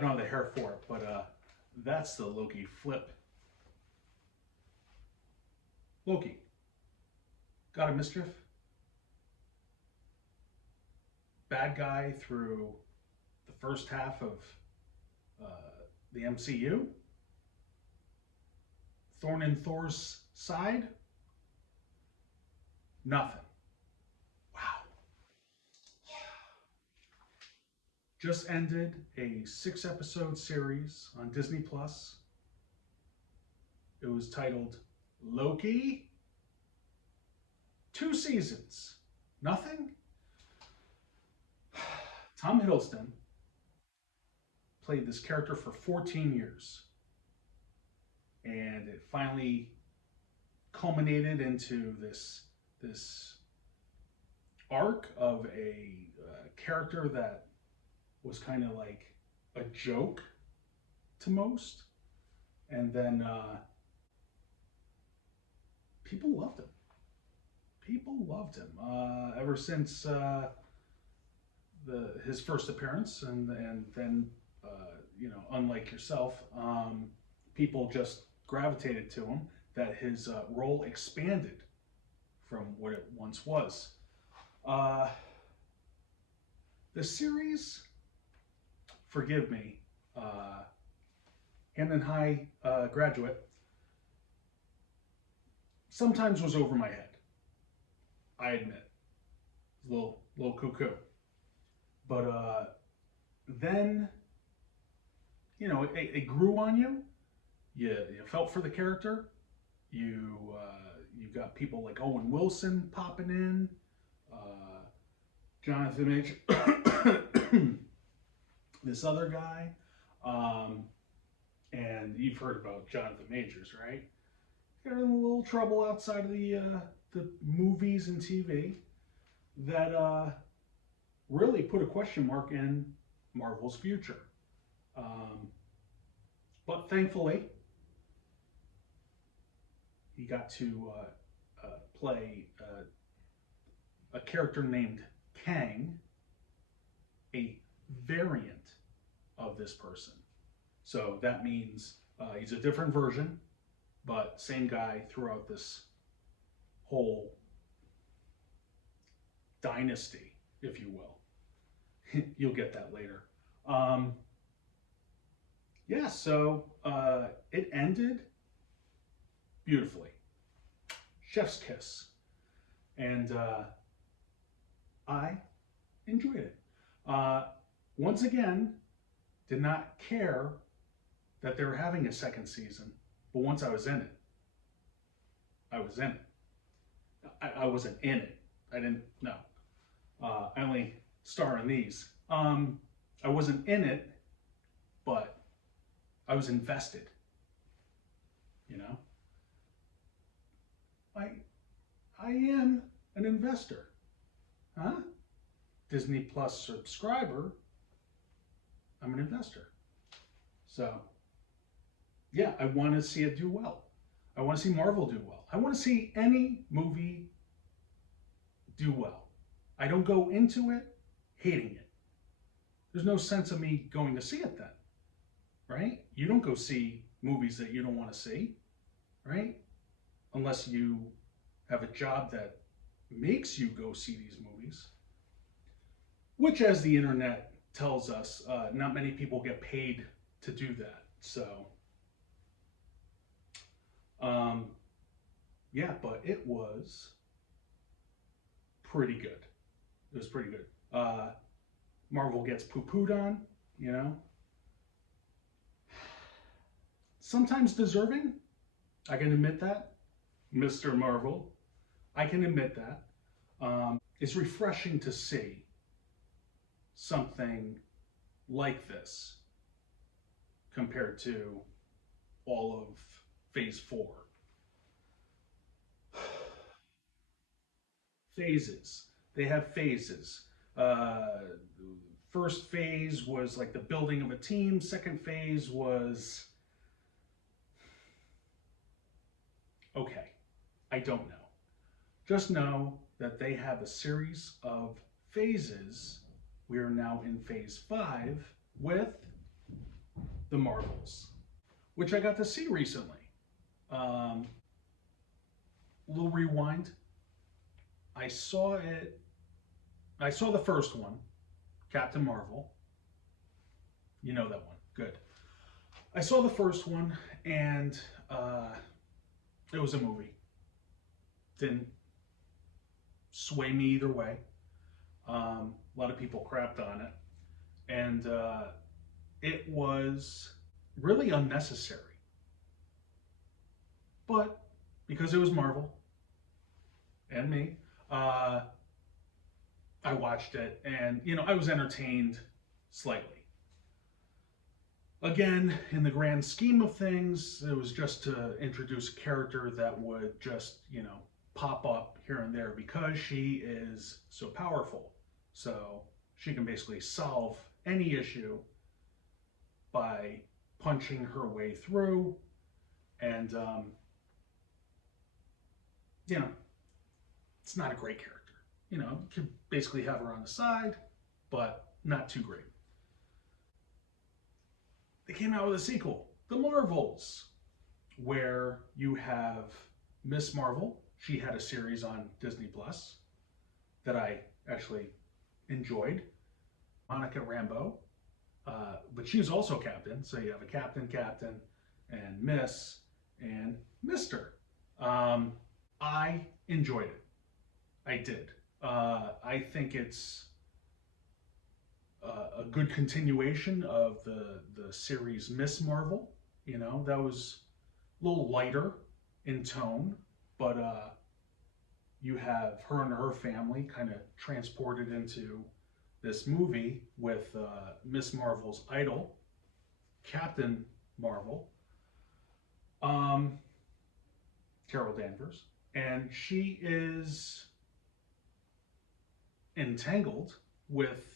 I don't have the hair for it, but that's the Loki flip. Loki, God of Mischief, bad guy through the first half of uh, the MCU, thorn in Thor's side, nothing. Wow. Just ended a 6 episode series on Disney Plus. It was titled Loki. 2 seasons. Nothing? Tom Hiddleston played this character for 14 years. And it finally culminated into this arc of a character that was kind of like a joke to most. And then people loved him. People loved him ever since his first appearance, and then unlike yourself, people just gravitated to him. That his role expanded from what it once was. The series, forgive me, Hampton High graduate, sometimes was over my head. I admit, a little cuckoo. But then, it grew on you. You felt for the character. You got people like Owen Wilson popping in, Jonathan Major, this other guy, and you've heard about Jonathan Majors, right? Got in a little trouble outside of the movies and TV that really put a question mark in Marvel's future. But thankfully, he got to play a character named Kang, a variant of this person. So that means he's a different version, but same guy throughout this whole dynasty, if you will. You'll get that later. So it ended beautifully. Chef's kiss. And I enjoyed it. Once again, did not care that they were having a second season, but once I was in it, I was in it. I wasn't in it. I didn't, no. I only star in these. I wasn't in it, but I was invested. I am an investor. Huh? Disney Plus subscriber, I'm an investor. So, yeah, I want to see it do well. I want to see Marvel do well. I want to see any movie do well. I don't go into it hating it. There's no sense of me going to see it then, right? You don't go see movies that you don't want to see, right? Unless you have a job that makes you go see these movies, which, as the internet tells us, not many people get paid to do that. So, yeah, but it was pretty good. It was pretty good. Marvel gets poo-pooed on, Sometimes deserving. I can admit that. Mr. Marvel. I can admit that. It's refreshing to see something like this compared to all of Phase 4. Phases. They have phases. First phase was like the building of a team. Second phase was okay. I don't know. Just know that they have a series of phases. We are now in phase 5 with The Marvels, which I got to see recently. Little rewind. I saw it. I saw the first one, Captain Marvel. You know that one. Good. I saw the first one, and it was a movie. Didn't sway me either way. A lot of people crapped on it, and it was really unnecessary. But because it was Marvel and me, I watched it, and I was entertained slightly. Again, in the grand scheme of things, it was just to introduce a character that would just, pop up here and there because she is so powerful. So she can basically solve any issue by punching her way through. And, it's not a great character. You could basically have her on the side, but not too great. They came out with a sequel, The Marvels, where you have Miss Marvel. She had a series on Disney Plus that I actually enjoyed. Monica Rambeau, but she was also captain. So you have a captain, and Miss, and Mr. I enjoyed it. I did. I think it's a good continuation of the series Miss Marvel. That was a little lighter in tone, but you have her and her family kind of transported into this movie with Miss Marvel's idol, Captain Marvel, Carol Danvers, and she is entangled with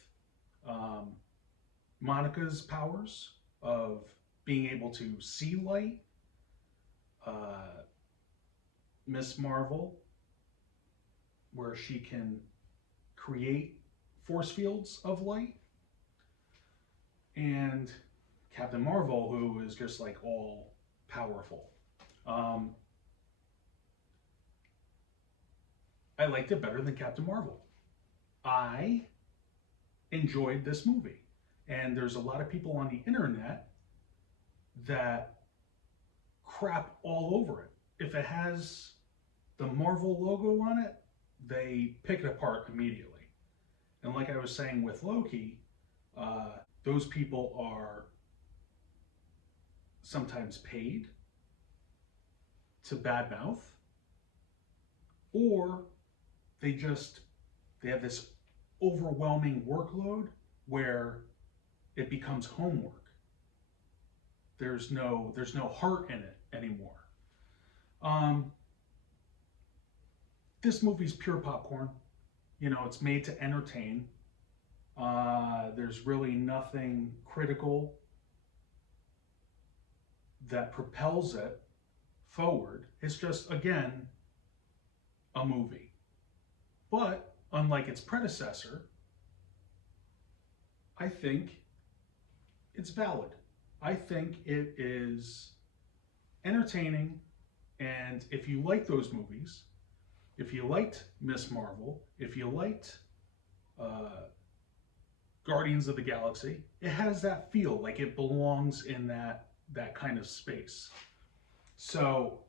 Monica's powers of being able to see light. Miss Marvel, where she can create force fields of light, and Captain Marvel, who is just like all powerful. I liked it better than Captain Marvel. I enjoyed this movie, and there's a lot of people on the internet that crap all over it. If it has the Marvel logo on it, they pick it apart immediately. And like I was saying with Loki, those people are sometimes paid to badmouth, or they have this overwhelming workload where it becomes homework. There's no heart in it anymore. This movie's pure popcorn. It's made to entertain. There's really nothing critical that propels it forward. It's just, again, a movie. But unlike its predecessor, I think it's valid. I think it is entertaining, and if you like those movies, if you liked Miss Marvel, if you liked Guardians of the Galaxy, it has that feel like it belongs in that kind of space. So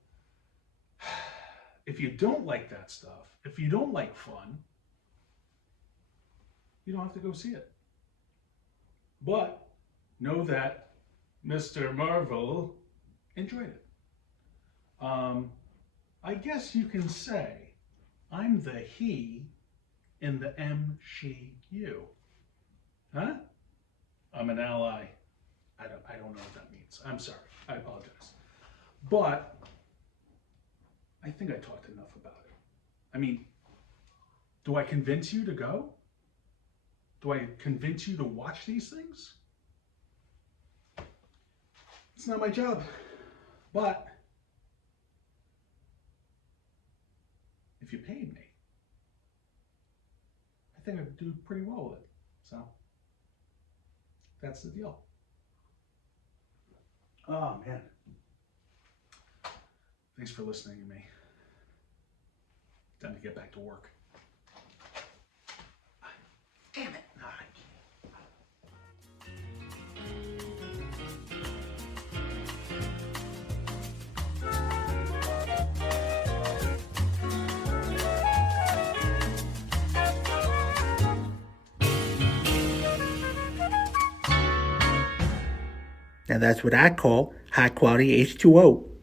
if you don't like that stuff, if you don't like fun, you don't have to go see it. But know that Mr. Marvel enjoyed it. I guess you can say I'm the he in the M, she, you. Huh? I'm an ally. I don't know what that means. I'm sorry. I apologize. But I think I talked enough about it. I mean, do I convince you to go? Do I convince you to watch these things? It's not my job. But if you paid me, I think I'd do pretty well with it. So that's the deal. Oh, man. Thanks for listening to me. Time to get back to work. Damn it. No, I Now that's what I call high quality H2O.